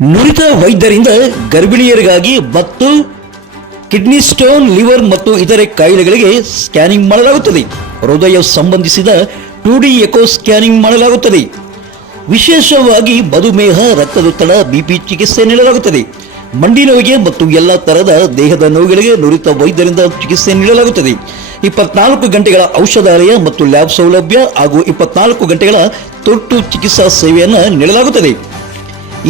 ನುರಿತ ವೈದ್ಯರಿಂದ ಗರ್ಭಿಣಿಯರಿಗಾಗಿ ಮತ್ತು ಕಿಡ್ನಿ ಸ್ಟೋನ್, ಲಿವರ್ ಮತ್ತು ಇತರೆ ಕಾಯಿಲೆಗಳಿಗೆ ಸ್ಕ್ಯಾನಿಂಗ್ ಮಾಡಲಾಗುತ್ತದೆ. ಹೃದಯ ಸಂಬಂಧಿಸಿದ ಟು ಡಿ ಎಕೋ ಸ್ಕ್ಯಾನಿಂಗ್ ಮಾಡಲಾಗುತ್ತದೆ. ವಿಶೇಷವಾಗಿ ಮಧುಮೇಹ, ರಕ್ತದೊತ್ತಡ ಬಿಪಿ ಚಿಕಿತ್ಸೆ ನೀಡಲಾಗುತ್ತದೆ. ಮಂಡಿ ನೋವಿಗೆ ಮತ್ತು ಎಲ್ಲ ತರಹದ ದೇಹದ ನೋವುಗಳಿಗೆ ನುರಿತ ವೈದ್ಯರಿಂದ ಚಿಕಿತ್ಸೆ ನೀಡಲಾಗುತ್ತದೆ. ಇಪ್ಪತ್ನಾಲ್ಕು ಗಂಟೆಗಳ ಔಷಧಾಲಯ ಮತ್ತು ಲ್ಯಾಬ್ ಸೌಲಭ್ಯ ಹಾಗೂ ಇಪ್ಪತ್ನಾಲ್ಕು ಗಂಟೆಗಳ ತುರ್ತು ಚಿಕಿತ್ಸಾ ಸೇವೆಯನ್ನು ನೀಡಲಾಗುತ್ತದೆ.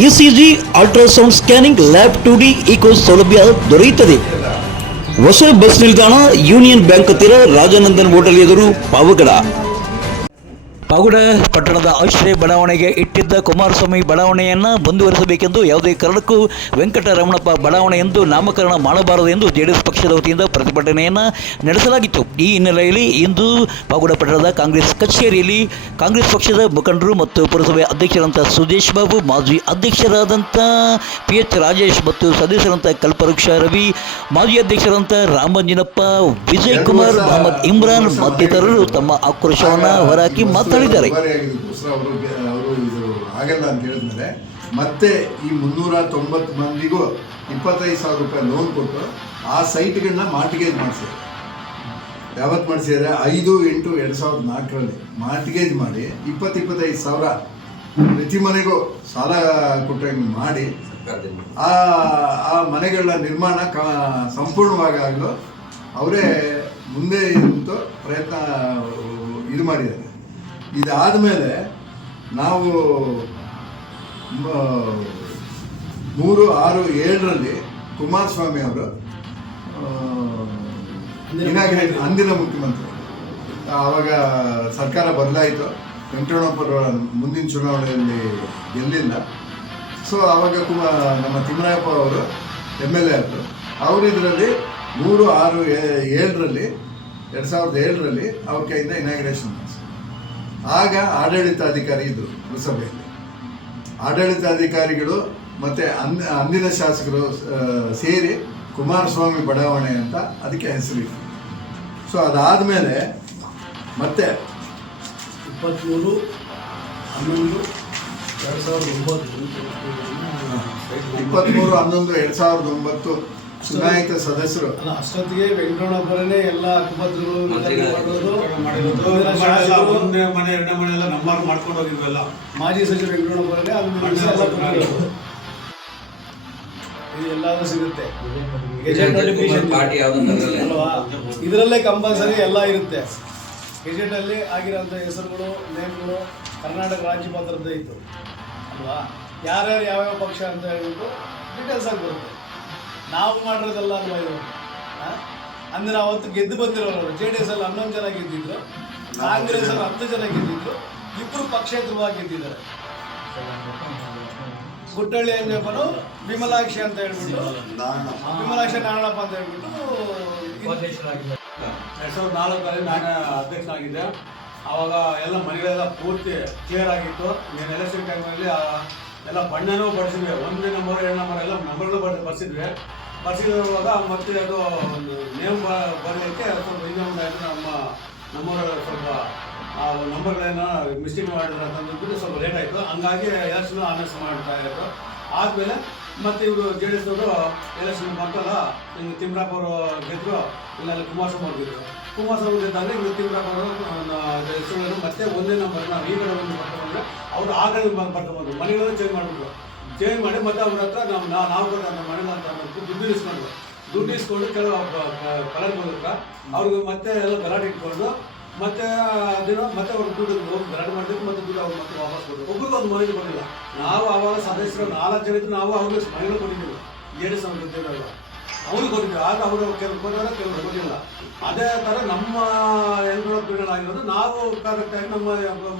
E C G ultrasound scanning lab two D echo ಸೌಲಭ್ಯ ದೊರೆಯುತ್ತದೆ. ಹೊಸ ಬಸ್ ನಿಲ್ದಾಣ ಯೂನಿಯನ್ ಬ್ಯಾಂಕ್ ಹತ್ತಿರ ರಾಜನಂದನ್ ಹೋಟೆಲ್ ಎದುರು ಪಾವಗಡ. ಪಾವಗಡ ಪಟ್ಟಣದ ಆಶ್ರಯ ಬಡಾವಣೆಗೆ ಇಟ್ಟಿದ್ದ ಕುಮಾರಸ್ವಾಮಿ ಬಡಾವಣೆಯನ್ನು ಮುಂದುವರಿಸಬೇಕೆಂದು ಯಾವುದೇ ಕಾರಣಕ್ಕೂ ವೆಂಕಟರಮಣಪ್ಪ ಬಡಾವಣೆ ಎಂದು ನಾಮಕರಣ ಮಾಡಬಾರದು ಎಂದು ಜೆಡಿಎಸ್ ಪಕ್ಷದ ವತಿಯಿಂದ ಪ್ರತಿಭಟನೆಯನ್ನು ನಡೆಸಲಾಗಿತ್ತು. ಈ ಹಿನ್ನೆಲೆಯಲ್ಲಿ ಇಂದು ಪಾಗುಡ ಪಟ್ಟಣದ ಕಾಂಗ್ರೆಸ್ ಕಚೇರಿಯಲ್ಲಿ ಕಾಂಗ್ರೆಸ್ ಪಕ್ಷದ ಮುಖಂಡರು ಮತ್ತು ಪುರಸಭೆ ಅಧ್ಯಕ್ಷರಂತ ಸುದೇಶ್ ಬಾಬು ಮಾಜಿ ಅಧ್ಯಕ್ಷರಾದಂಥ ಪಿ ಎಚ್ ರಾಜೇಶ್ ಮತ್ತು ಸದಸ್ಯರಂತ ಕಲ್ಪವೃಕ್ಷ ರವಿ ಮಾಜಿ ಅಧ್ಯಕ್ಷರಂತ ರಾಮಂಜಿನಪ್ಪ ವಿಜಯ್ ಕುಮಾರ್ ಮೊಹಮ್ಮದ್ ಇಮ್ರಾನ್ ಮತ್ತಿತರರು ತಮ್ಮ ಆಕ್ರೋಶವನ್ನು ಹೊರಹಾಕಿ ಮಾತನಾಡಿದ್ದಾರೆ ಇದು ಆಗಲ್ಲ ಅಂತ ಹೇಳಿದ್ಮೇಲೆ ಮತ್ತೆ ಈ ಮುನ್ನೂರ ತೊಂಬತ್ತು ಮಂದಿಗೂ ಇಪ್ಪತ್ತೈದು ಸಾವಿರ ರೂಪಾಯಿ ಲೋನ್ ಕೊಟ್ಟು ಆ ಸೈಟ್ಗಳನ್ನ ಮಾರ್ಟಿಗೇಜ್ ಮಾಡಿಸಿದ್ದಾರೆ ಯಾವತ್ತು ಮಾಡಿಸಿದ್ದಾರೆ ಐದು ಎಂಟು ಎರಡು ಸಾವಿರದ ನಾಲ್ಕರಲ್ಲಿ ಮಾರ್ಟಿಗೇಜ್ ಮಾಡಿ ಇಪ್ಪತ್ತು ಇಪ್ಪತ್ತೈದು ಸಾವಿರ ಪ್ರತಿ ಮನೆಗೂ ಸಾಲ ಕೊಟ್ಟಂಗೆ ಮಾಡಿ ಆ ಆ ಮನೆಗಳ ನಿರ್ಮಾಣ ಕ ಸಂಪೂರ್ಣವಾಗಲು ಅವರೇ ಮುಂದೆ ನಿಂತು ಪ್ರಯತ್ನ, ಇದು ಮಾಡಿದ್ದಾರೆ. ಇದಾದ ಮೇಲೆ ನಾವು ಮೂರು ಆರು ಏಳರಲ್ಲಿ ಕುಮಾರಸ್ವಾಮಿ ಅವರು ಅಂದಿನ ಮುಖ್ಯಮಂತ್ರಿ. ಆವಾಗ ಸರ್ಕಾರ ಬದಲಾಯಿತು. ವೆಂಕಟರಮಣಪ್ಪರ ಮುಂದಿನ ಚುನಾವಣೆಯಲ್ಲಿ ಗೆಲ್ಲಿಲ್ಲ. ಸೊ ಆವಾಗ ಕುಮಾರ್ ನಮ್ಮ ತಿಮ್ಮರಾಯಪ್ಪ ಅವರು ಎಂ ಎಲ್ ಎ ಆದರು. ಅವರು ಇದರಲ್ಲಿ ಮೂರು ಆರು ಏಳರಲ್ಲಿ ಎರಡು ಸಾವಿರದ ಏಳರಲ್ಲಿ ಅವ್ರ ಕೈಯಿಂದ ಇನಾಗ್ರೇಷನ್ ಮಾಡಿಸಿದ್ರು. ಆಗ ಆಡಳಿತಾಧಿಕಾರಿ ಇದ್ದರು ಪುರಸಭೆಯಲ್ಲಿ ಆಡಳಿತಾಧಿಕಾರಿಗಳು ಮತ್ತು ಅಂದ ಅಂದಿನ ಶಾಸಕರು ಸೇರಿ ಕುಮಾರಸ್ವಾಮಿ ಬಡಾವಣೆ ಅಂತ ಅದಕ್ಕೆ ಹೆಸರಿತ್ತು ಸೊ ಅದಾದಮೇಲೆ ಮತ್ತೆ ಇಪ್ಪತ್ತ್ಮೂರು ಹನ್ನೊಂದು ಎರಡು ಸಾವಿರದ ಒಂಬತ್ತು. ಇಪ್ಪತ್ತ್ಮೂರು ಹನ್ನೊಂದು ಎರಡು ಸಾವಿರದ ಒಂಬತ್ತು ಚುನಾಯಿತ ಸದಸ್ಯರು. ಅಲ್ಲ ಅಷ್ಟೊತ್ತಿಗೆ ವೆಂಕಟರಮಣಪ್ಪರೇ ಎಲ್ಲ ಕುಪತ್ರಗಳು ಮಾಡೋದು ಮಾಡಿರೋದು ಮುಂದಿನ ಶಾಸಕರು, ಒಂದನೇ ಮನೆ ಎರಡನೇ ಮನೆ ಎಲ್ಲ ನಂಬರ್ ಮಾಡ್ಕೊಂಡು ಹೋಗಿದ್ವಲ್ಲ. ಮಾಜಿ ಸಚಿವ ವೆಂಕಟರಮಣಪ್ಪರೇ. ಇದು ಎಲ್ಲಾದ್ರೂ ಸಿಗುತ್ತೆ. ಗೆಜೆಟ್ ನೋಟಿಫಿಕೇಶನ್ ಪಾರ್ಟಿ ಯಾವ್ದಂತಂದ್ರಲ್ಲ? ಅಲ್ವಾ? ಇದರಲ್ಲೇ ಕಂಪಲ್ಸರಿ ಎಲ್ಲ ಇರುತ್ತೆ. ಗೆಜೆಟ್ ಅಲ್ಲಿ ಆಗಿರೋಂಥ ಹೆಸರುಗಳು ನೇಮ್ಗಳು ಕರ್ನಾಟಕ ರಾಜ್ಯಪಾಲರದ್ದೇ ಇತ್ತು ಅಲ್ವಾ? ಯಾರ್ಯಾರು ಯಾವ್ಯಾವ ಪಕ್ಷ ಅಂತ ಹೇಳ್ಬಿಟ್ಟು ಡೀಟೇಲ್ಸ್ ಆಗಿ ಬರುತ್ತೆ. ನಾವು ಮಾಡಿರೋದಲ್ಲ ಅಲ್ವಾ ಇದು? ಅಂದ್ರೆ ಅವತ್ತು ಗೆದ್ದು ಬಂದಿರೋರು ಜೆ ಡಿ ಎಸ್ ಅಲ್ಲಿ ಹನ್ನೊಂದು ಜನ ಗೆದ್ದಿದ್ರು. ಕಾಂಗ್ರೆಸ್ ಅಲ್ಲಿ ಹತ್ತು ಜನ ಗೆದ್ದಿದ್ರು. ಇಬ್ಬರು ಪಕ್ಷೇತರವಾಗಿ ಗೆದ್ದಿದ್ದಾರೆ. ಗುಟ್ಟಳ್ಳಿ ಅಂಜಪ್ಪನು ವಿಮಲಾಕ್ಷಿ ಅಂತ ಹೇಳ್ಬಿಟ್ಟು, ವಿಮಲಾಕ್ಷಿ ನಾರಾಯಣಪ್ಪ ಅಂತ ಹೇಳ್ಬಿಟ್ಟು ಎರಡ್ ಸಾವಿರದ ನಾಲ್ಕರಲ್ಲಿ ನಾನು ಅಧ್ಯಕ್ಷನಾಗಿದ್ದೆ. ಆವಾಗ ಎಲ್ಲ ಮನೆಗಳೆಲ್ಲ ಪೂರ್ತಿ ಕ್ಲಿಯರ್ ಆಗಿತ್ತು. ನೀನು ಎಲೆಕ್ಷನ್ ಟೈಮಲ್ಲಿ ಎಲ್ಲ ಬಣ್ಣನೂ ಬಡಿಸಿದ್ವಿ ಒಂದನೇ ನಂಬರ್ ಎರಡು ನಂಬರ್ ಎಲ್ಲ ನಂಬರ್ಗಳು ಬಡ ಬರ್ಸಿದ್ವಿ. ಬರ್ಸಿರುವಾಗ ಮತ್ತೆ ಅದು ನೇಮ್ ಬರಲಿಕ್ಕೆ ಸ್ವಲ್ಪ ಇನ್ನೊಂದು ಆಯಿತು. ನಮ್ಮ ನಮ್ಮೂರ ಸ್ವಲ್ಪ, ಆ ನಂಬರ್ಗಳೇನೋ ಮಿಸ್ಟೇಕ್ ಮಾಡಿದ್ರು ಅಂತಂದ್ಬಿಟ್ಟು ಸ್ವಲ್ಪ ಲೇಟ್ ಆಯಿತು. ಹಂಗಾಗಿ ಎಲೆಕ್ಷನ್ ಅನೌನ್ಸ್ ಮಾಡ್ತಾ ಇತ್ತು. ಆದಮೇಲೆ ಮತ್ತೆ ಇವರು ಜೆ ಡಿ ಎಸ್ನವರು ಎಲೆಕ್ಷನ್ ಬಂತಲ್ಲ ಹಿಂಗೆ ತಿಮ್ರಾಪ್ ಅವರು ಗೆದ್ರು ಇಲ್ಲ ಕುಮಾರಸ್ವಾಮಿ ಗೆದ್ದರು ಕುಮಾರಸ್ವಾಮಿ ಗೆದ್ದಾಗ ಇವರು ತಿಮ್ರಾಪುರ ಹೆಸರುಗಳನ್ನು ಮತ್ತೆ ಒಂದೇ ನಂಬರ್ ನಾವು ಈ ಕಡೆ ಒಂದು ಅವರು ಆ ಕಡೆ ಬಂದು ಬರ್ಕೊಂಡ್ಬಂದ್ರು ಮನೆಗಳನ್ನು ಚೇಂಜ್ ಮಾಡಿಬಿಟ್ರು. ಚೇಂಜ್ ಮಾಡಿ ಮತ್ತೆ ಅವ್ರ ಹತ್ರ ನಾವು ನಾವು ನಾವು ನಮ್ಮ ಮನೆ ಅಂತ ದುಡ್ಡು ಇಸ್ಕೊಂಡು ದುಡ್ಡು ಇಸ್ಕೊಂಡು ಕೆಲವು ಕಲರ್ ಬಂದಿರ್ತ ಅವ್ರಿಗೆ ಮತ್ತೆ ಎಲ್ಲ ಗಲಾಟೆ ಇಟ್ಕೊಂಡು ಮತ್ತೆ ಅದೇನೋ ಮತ್ತೆ ಅವ್ರು ದುಡ್ಡು ಹೋಗಿ ಗಲಾಟೆ ಮಾಡಬೇಕು ಮತ್ತೆ ದುಡ್ಡು ಅವ್ರು ಮತ್ತೆ ವಾಪಸ್ ಕೊಡ್ಬೇಕು ಒಬ್ಬರಿಗೂ ಒಂದು ಮನೆಗೆ ಕೊಟ್ಟಿಲ್ಲ ನಾವು ಆವಾಗ ಸದಸ್ಯರು ನಾಲ್ಕು ಜನ ಇದ್ದು ನಾವು ಅವ್ರಿಗೆ ಮನೆಗಳು ಕೊಟ್ಟಿದ್ದೀವಿ ಜೆ ಡಿ ಎಸ್ ಅವ್ರಿಗೆ ಕೊಟ್ಟಿದ್ದೀವಿ ಆಗ ಅವರು ಕೆಲವು ಕೊಟ್ಟಾರ ಕೆಲವರು ಕೊಟ್ಟಿಲ್ಲ. ಅದೇ ಥರ ನಮ್ಮ ಆಗಿರೋದು ನಾವು ಕರೆಕ್ಟಾಗಿ ನಮ್ಮ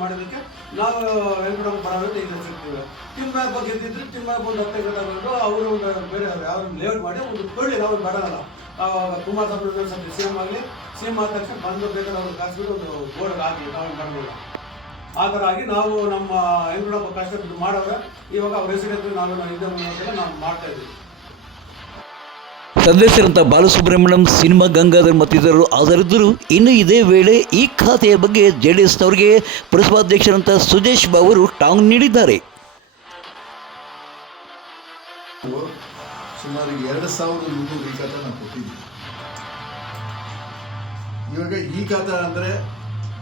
ಮಾಡೋದಕ್ಕೆ ನಾವು ಹೆಣ್ಗಳು ಬರೋದಕ್ಕೆ ಈಗ ಸಿಗ್ತೀವಿ ತಿಮ್ಮಪ್ಪ ಗೆದ್ದಿದ್ರೆ ತಿಮ್ಮಪ್ಪ ಒಂದು ಹತ್ತು ಎಕರೆ ತಗೊಂಡು ಅವರು ಬೇರೆ ಅವ್ರು ಲೇಔಟ್ ಮಾಡಿ ಒಂದು ಕೊಳ್ಳಿ ನಾವು ಬರೋಲ್ಲ. ಆವಾಗ ಸಂಪ್ರದಾಯ ಸ್ವಲ್ಪ ಸಿ ಎಂ ಆಗಲಿ ಸಿ ಎಂ ಆದ ತಕ್ಷಣ ಬಂದು ಬೇಕಾದ್ರೆ ಅವ್ರು ಕಾಸ್ಬಿಟ್ಟು ಒಂದು ಬೋರ್ಡ್ ಹಾಕಿ ನಾವು ಮಾಡಲಿಲ್ಲ ಆ ಥರ ಆಗಿ ನಾವು ನಮ್ಮ ಹೆಣ್ಗಳಪ್ಪ ಕಷ್ಟಪಟ್ಟು ಮಾಡೋರೆ. ಇವಾಗ ಅವ್ರ ಹೆಸರು ನಾವು ಇದನ್ನು ನಾವು ಮಾಡ್ತಾ ಇದ್ದೀವಿ. ಸದಸ್ಯರಂತ ಬಾಲಸುಬ್ರಹ್ಮಣ್ಯಂ, ಸಿನಿಮಾ ಗಂಗಾಧರ್ ಮತ್ತಿತರರು ಹಾಜರಿದ್ದರು. ಇನ್ನು ಇದೇ ವೇಳೆ ಈ ಖಾತೆಯ ಬಗ್ಗೆ ಜೆಡಿಎಸ್ನವರಿಗೆ ಪುರಸಭಾಧ್ಯಕ್ಷರಂತ ಸುದೇಶ್ ಅವರು ಟಾಂಗ್ ನೀಡಿದ್ದಾರೆ. ಸುಮಾರು ಎರಡು ಇವಾಗ ಈ ಖಾತೆ ಅಂದರೆ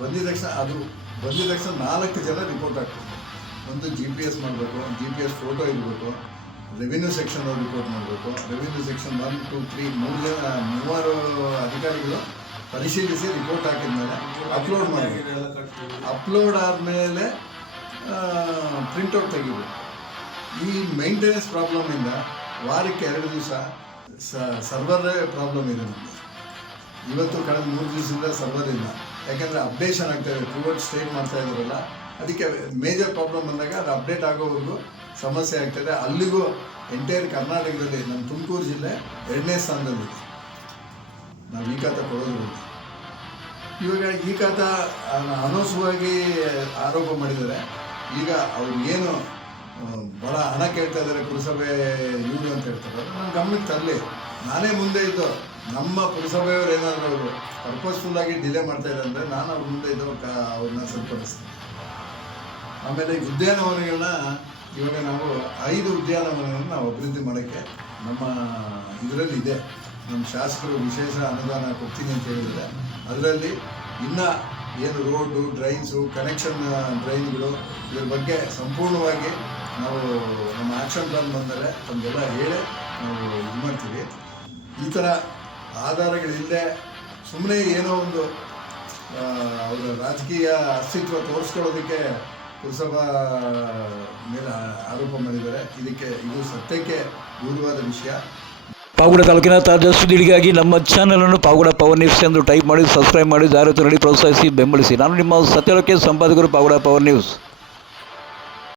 ಬಂದಿದ ತಕ್ಷಣ ಅದು ಬಂದಿದ ತಕ್ಷಣ ನಾಲ್ಕು ಜನ ರಿಪೋರ್ಟ್ ಆಗ್ತದೆ ಒಂದು ಜಿ ಪಿ ಎಸ್ ಮಾಡಬೇಕು ಜಿ ಪಿ ಎಸ್ ಫೋಟೋ ಇರಬೇಕು ರೆವಿನ್ಯೂ ಸೆಕ್ಷನ್ ರಿಪೋರ್ಟ್ ಮಾಡಬೇಕು. Revenue section one two three ಮೂರು ಮೂವರು ಅಧಿಕಾರಿಗಳು ಪರಿಶೀಲಿಸಿ ರಿಪೋರ್ಟ್ ಹಾಕಿದ್ಮೇಲೆ ಅಪ್ಲೋಡ್ ಮಾಡಿ ಅಪ್ಲೋಡ್ ಆದಮೇಲೆ ಪ್ರಿಂಟೌಟ್ ತೆಗಿಬೇಕು. ಈ ಮೈಂಟೆನೆನ್ಸ್ ಪ್ರಾಬ್ಲಮಿಂದ ವಾರಕ್ಕೆ ಎರಡು ದಿವಸ ಸರ್ವರೇ ಪ್ರಾಬ್ಲಮ್ ಇದೆ ನಮಗೆ ಇವತ್ತು ಕಳೆದ ಮೂರು ದಿವಸದಿಂದ ಸರ್ವರ್ ಇಲ್ಲ. ಯಾಕೆಂದರೆ ಅಪ್ಡೇಷನ್ ಆಗ್ತಾ ಇದೆ. ಟುವರ್ಡ್ ಸ್ಟೇಟ್ ಮಾಡ್ತಾ ಇದ್ದಾರಲ್ಲ, ಅದಕ್ಕೆ ಮೇಜರ್ ಪ್ರಾಬ್ಲಮ್ ಬಂದಾಗ ಅದು ಅಪ್ಡೇಟ್ ಆಗೋವರೆಗೂ ಸಮಸ್ಯೆ ಆಗ್ತದೆ. ಅಲ್ಲಿಗೂ ಎಂಟೈರ್ ಕರ್ನಾಟಕದಲ್ಲಿ ನಮ್ಮ ತುಮಕೂರು ಜಿಲ್ಲೆ ಎರಡನೇ ಸ್ಥಾನದಲ್ಲಿದೆ. ನಾವು ಈ ಖಾತ ಕೊಡೋದ್ರಿಂದ ಇವಾಗ ಈ ಖಾತ ಅನೋಸವಾಗಿ ಆರೋಪ ಮಾಡಿದ್ದಾರೆ. ಈಗ ಅವ್ರು ಏನು ಆ, ಬಹಳ ಹಣ ಕೇಳ್ತಾ ಇದ್ದಾರೆ ಪುರಸಭೆ ಇವರು ಅಂತ ಹೇಳ್ತಾರೆ. ನಾನು ನನ್ನ ಗಮನಕ್ಕೆ ತರಲಿ. ನಾನೇ ಮುಂದೆ ಇದ್ದು ನಮ್ಮ ಪುರಸಭೆಯವರು ಏನಾದರೂ ಅವರು ಪರ್ಪಸ್ಫುಲ್ಲಾಗಿ ಡಿಲೇ ಮಾಡ್ತಾ ಇದ್ದಾರೆ ಅಂದರೆ ನಾನು ಅವ್ರ ಮುಂದೆ ಇದ್ದು ಅವ್ರನ್ನ ಸರಿಪಡಿಸ್ತೀನಿ. ಆಮೇಲೆ ಉದ್ಯಾನವನಗಳನ್ನ ಇವಾಗ ನಾವು ಐದು ಉದ್ಯಾನವನಗಳನ್ನು ನಾವು ಅಭಿವೃದ್ಧಿ ಮಾಡೋಕ್ಕೆ ನಮ್ಮ ಇದರಲ್ಲಿ ಇದೆ. ನಮ್ಮ ಶಾಸಕರು ವಿಶೇಷ ಅನುದಾನ ಕೊಡ್ತೀನಿ ಅಂತ ಹೇಳಿದರೆ ಅದರಲ್ಲಿ ಇನ್ನೂ ಏನು ರೋಡು ಡ್ರೈನ್ಸು ಕನೆಕ್ಷನ್ ಡ್ರೈನ್ಗಳು ಇದ್ರ ಬಗ್ಗೆ ಸಂಪೂರ್ಣವಾಗಿ ನಾವು ನಮ್ಮ ಆ್ಯಕ್ಷನ್ ಪ್ಲಾನ್ ಬಂದರೆ ತಮಗೆಲ್ಲ ಹೇಳಿ ನಾವು ಇದು ಮಾಡ್ತೀವಿ. ಈ ಥರ ಆಧಾರಗಳಿಲ್ಲದೆ ಸುಮ್ಮನೆ ಏನೋ ಒಂದು ಅವರ ರಾಜಕೀಯ ಅಸ್ತಿತ್ವ ತೋರಿಸ್ಕೊಳ್ಳೋದಕ್ಕೆ ಪುರಸಭಾ ಮೇಲೆ ಆರೋಪ ಮಾಡಿದ್ದಾರೆ. ಇದಕ್ಕೆ ಇದು ಸತ್ಯಕ್ಕೆ ದೂರವಾದ ವಿಷಯ. ಪಾವಗಡ ತಾಲೂಕಿನ ತಾಜಾ ಸುದ್ದಿಗಾಗಿ ನಮ್ಮ ಚಾನಲನ್ನು ಪಾವಗಡ ಪವರ್ ನ್ಯೂಸ್ ಎಂದು ಟೈಪ್ ಮಾಡಿ ಸಬ್ಸ್ಕ್ರೈಬ್ ಮಾಡಿ, ಜಾಹೀರಾತು ನೀಡಿ, ಪ್ರೋತ್ಸಾಹಿಸಿ, ಬೆಂಬಲಿಸಿ. ನಾನು ನಿಮ್ಮ ಸತ್ಯಲೋಕೆ ಸಂಪಾದಕರು ಪಾವಗಡ ಪವರ್ ನ್ಯೂಸ್